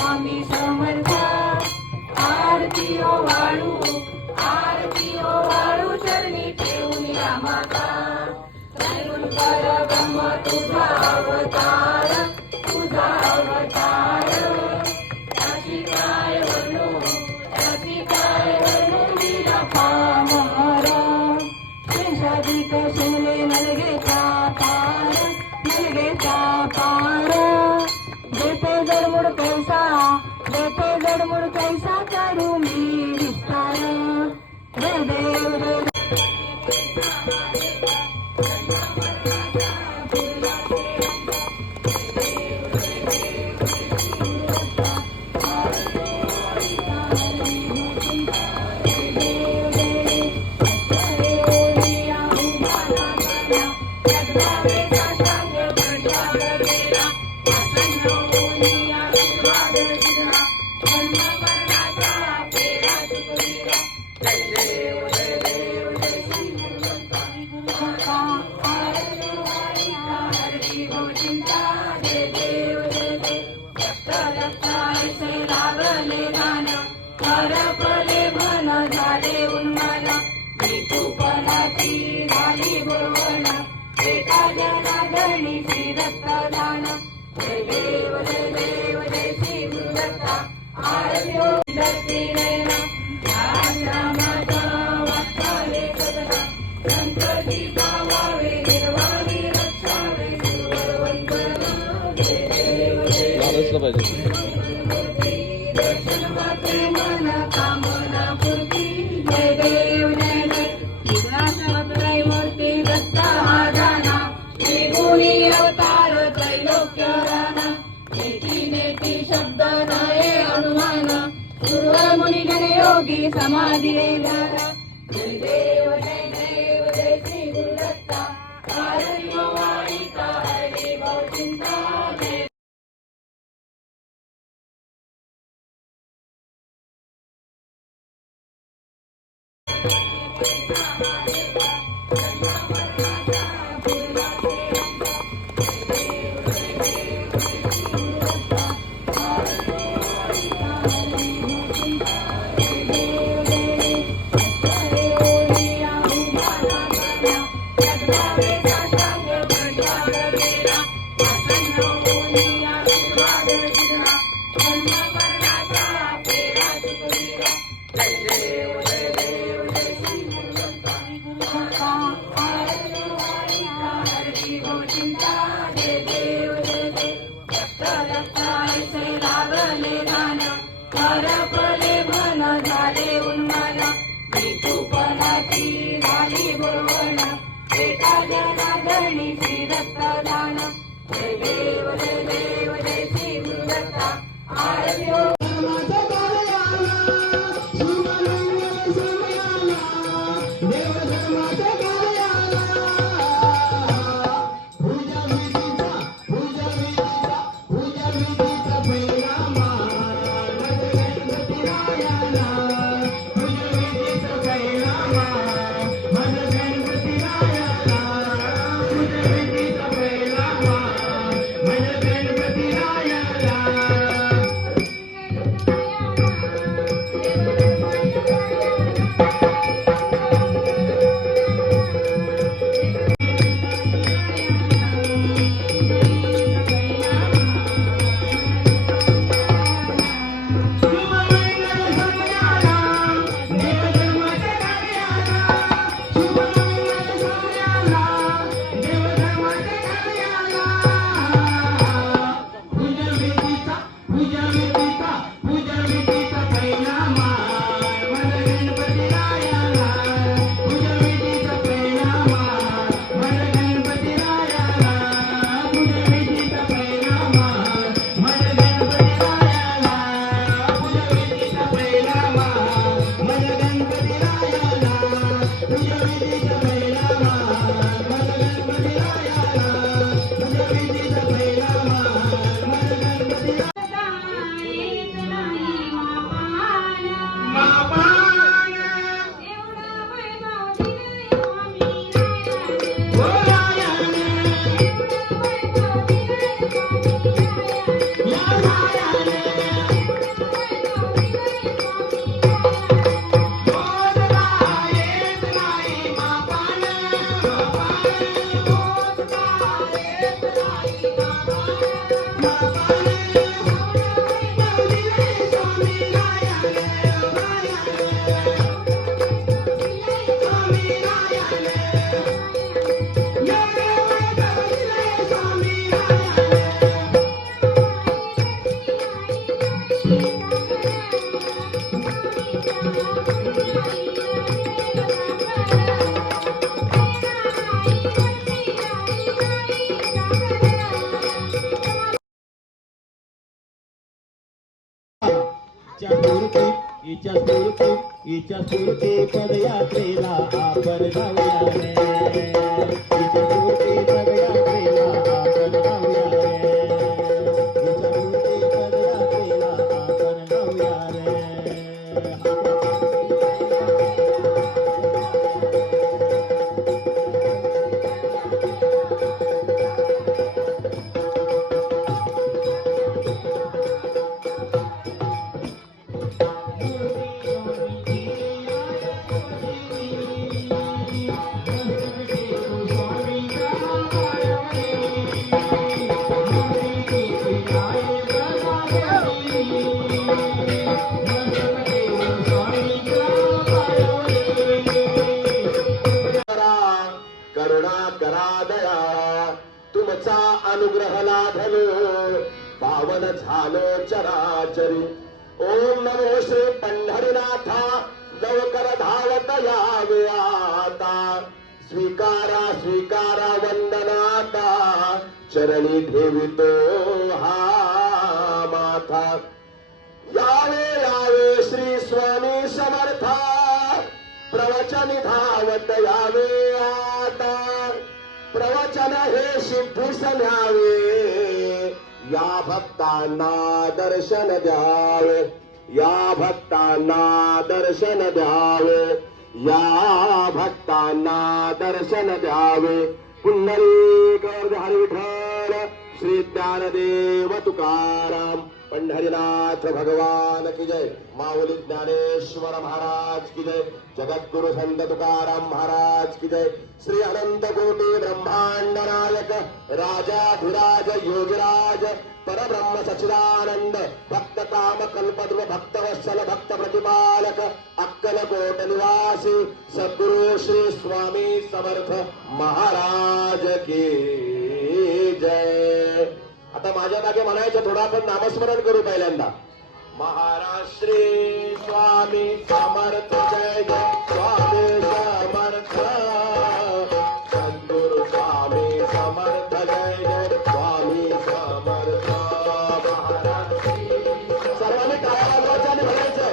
स्वामी समर्था आरती ओ वाळू चरणी ठेवून रामाचा त्रैगुण परब्रह्म तुझा अवतार त्याची काय वर्णू दिला पामर शेषाधिक शेले नलगेचा पार देते जडमुड कैसा करू मी विस्तार रे देव रे समाधि जय देव जय श्री गुरुदत्ता हरि वाणिका हरि भाव चिंता इच्छा स्फूर्ती पदयात्रेला आपण जाऊया रे. इच्छा स्फूर्ती पदयात्रेला आपण जाऊया रे. इच्छा स्फूर्ती पदयात्रेला आपण जाऊया रे. तुमचा अनुग्रह लाभलो पावन झालो चराचरी. ओम नमो श्री पंढरीनाथा लवकर धावत यावे आता. स्वीकारा स्वीकारा वंदनाता चरणी ठेवितो हा माथा. यावे यावे श्री स्वामी समर्था प्रवचन धावत यावे आता. प्रवचन हे सिद्धीस न्यावे या भक्तांना दर्शन द्यावे. या भक्तांना दर्शन द्यावे. या भक्तांना दर्शन द्यावे. पुंडलिक हरी विठ्ठल श्री ज्ञानदेव तुकाराम पंढरीनाथ भगवान की जय. माऊली ज्ञानेश्वर महाराज की जय. जगद्गुरु संत तुकाराम महाराज की जय. श्री अनंत कोटी ब्रह्मांड नायक राजाधिराज योगिराज परब्रह्म सच्चिदानंद भक्त काम कल्पद्रुम भक्त वत्सल भक्त प्रतिपालक अक्कलकोट निवासी सद्गुरु श्री स्वामी समर्थ महाराज की जय. आता माझ्या मागे म्हणायचं थोडं आपण नामस्मरण करू पहिल्यांदा. महाराज श्री स्वामी समर्थ जय जय स्वामी समर्थ. सद्गुरु स्वामी समर्थ जय जय स्वामी समर्थ. महाराज सर्वांनी टाळ्या वाजवायच्या आणि म्हणायचं.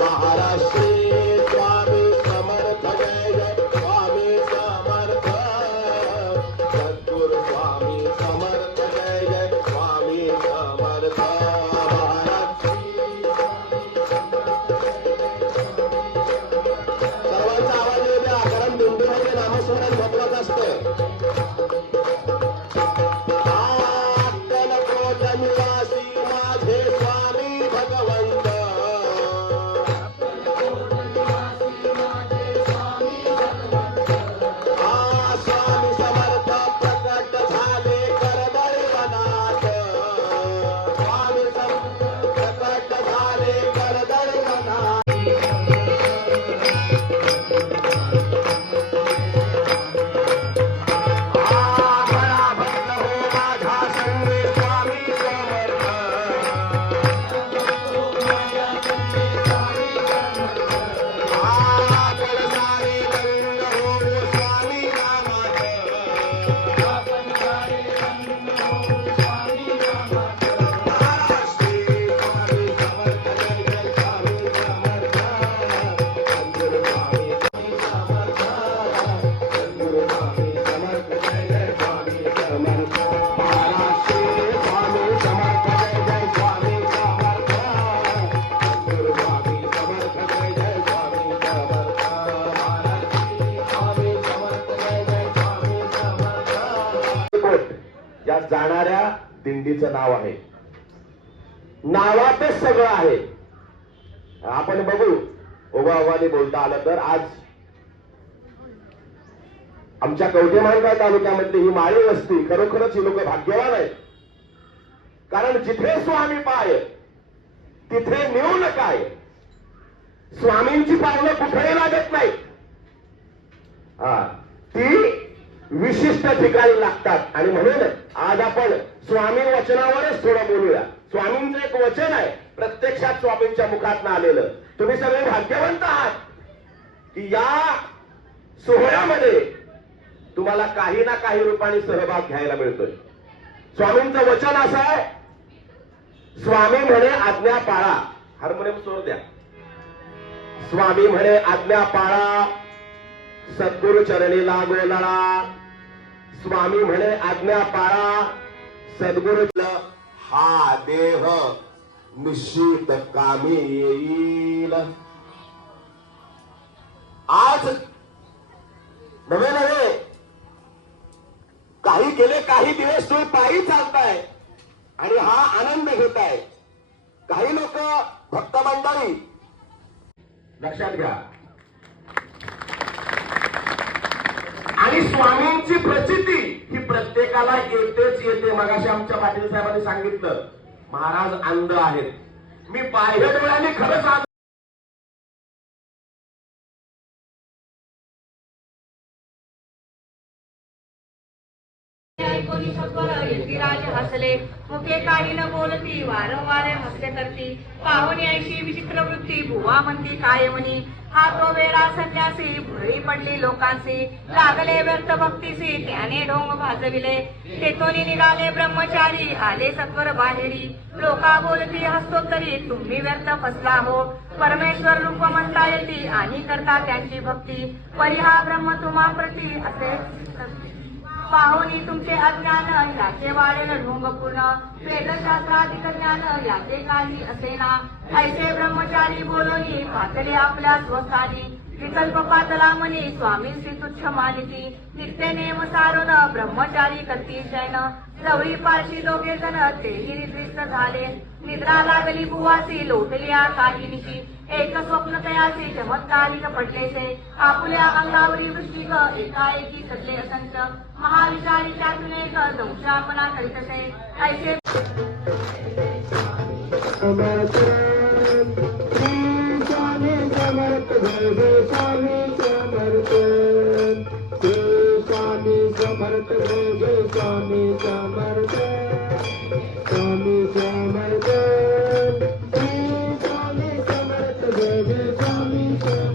महाराज श्री स्वामी समर्थ जय जय स्वामी समर्थ. सद्गुरु स्वामी समर्थ जय जय स्वामी समर्थ. महाराज सर्वांचा आवाज येऊ द्या कारण दिंडीमध्ये नामस्मरण महत्वाचं असतं. अक्कलकोट निवासी माझे स्वामी भगवंत. स्वामी समर्थ प्रकट झाले करदळवनात. स्वामी समर्थ प्रकट झाले करदळवनात. बळा भक्त हो माझा संगे स्वामी समर्थ. कळसारी रंग हो स्वामी नामात. महाराज श्री स्वामी समर्थ जय जय स्वामी समर्थ. सद्गुरु स्वामी समर्थ. सद्गुरु स्वामी समर्थ जय जय स्वामी समर्थ. महाराज श्री स्वामी समर्थ जय जय स्वामी समर्थ. सद्गुरु स्वामी समर्थ जय जय स्वामी समर्थ. महाराज श्री स्वामी समर्थ जय जय स्वामी समर्थ. या जाणाऱ्या दिंडीचं नाव आहे. नावातच सगळं आहे. आपण बघू ओघाओघाने बोलता आलं तर आज आमच्या कवठेमहांकाळ तालुक्यामधली ही माळी वस्ती खरोखरच ही लोक भाग्यवान आहेत. कारण जिथे स्वामी पाय तिथे नेऊ काय. स्वामींची पावलं कुठेही लागत नाही. ती विशिष्ट ठिकाणी लागतात. आणि म्हणून आज आपण स्वामी वचनावरच थोडं बोलूया. स्वामींचं एक वचन आहे प्रत्यक्षात स्वामींच्या मुखातनं आलेलं. तुम्ही सगळे भाग्यवंत आहात की या सोहळ्यामध्ये तुम्हाला काही ना काही रूपाने सहभाग घ्यायला मिळतोय. स्वामींचं वचन असं आहे, स्वामी म्हणे आज्ञा पाळा. हार्मोनियम सोड द्या. स्वामी म्हणे आज्ञा पाळा, सद्गुरु चरणी लागो लळा. स्वामी म्हणे आज्ञा पाळा, सद्गुरु. हा देह निश्चित कामी येईल. आज नवे नवे काही गेले काही दिवस तुम्ही पायी चालताय आणि हा आनंद घेताय. काही लोक भक्त मंडळी लक्षात घ्या. आणि स्वामींची प्रचिती ही प्रत्येकाला येतेच येते. मगाशी आमच्या पाटील साहेबांनी सांगितलं, महाराज अंध आहेत. मी बाह्य डोळ्याने खरंच अंध. कोणी सत्वर यतिराज हसले, मुखे काही न बोलती, वारंवार हास्य करती. पाहुणी ऐशी विचित्र वृत्ती, बुवा म्हणती काय म्हणी. हा तो वेळा संन्यासी, भुरळी पडली लोकांसी. लागले व्यर्थ भक्तीसी, त्याने ढोंग भाजविले. तेथोनी निघाले ब्रह्मचारी, आले सत्वर बाहेरी. लोका बोलती हसतोत्तरी, तुम्ही व्यर्थ फसला हो. परमेश्वर रूप म्हणता येती, आणि करता त्यांची भक्ती. परी हा ब्रह्म तुम्हा प्रती असे पाहुनी तुमचे अज्ञान, याचे वाढेल ढोंग पूर्ण. वेदशास्त्राधिक ज्ञान, याचे काही असेना. ऐसे ब्रह्मचारी बोलोनी, पातले आपल्या स्वस्थानी. विकल्प पातला म्हणी, स्वामींशी तुच्छ मानिती. नित्य नेम सारून ब्रह्मचारी करती शयन. जवळी पारशी दोघे जण, तेही निद्रिस्त झाले. निद्रा लागली बुवासी, लोटल्या काहिनीची. एक स्वप्न तयासी, चमत्कारिक पडलेसे. आपुल्या अंगावरी वृष्टिक, एकाएकी सडले असंख्य. महाविचारी त्यातून एक दंशापना करीतसे. ऐसे समर्थ श्री स्वामी समर्थ, जय स्वामी समर्थ. श्री स्वामी समर्थ, जय स्वामी समर्थ. स्वामी समर्थ, श्री स्वामी समर्थ, जय स्वामी समर्थ.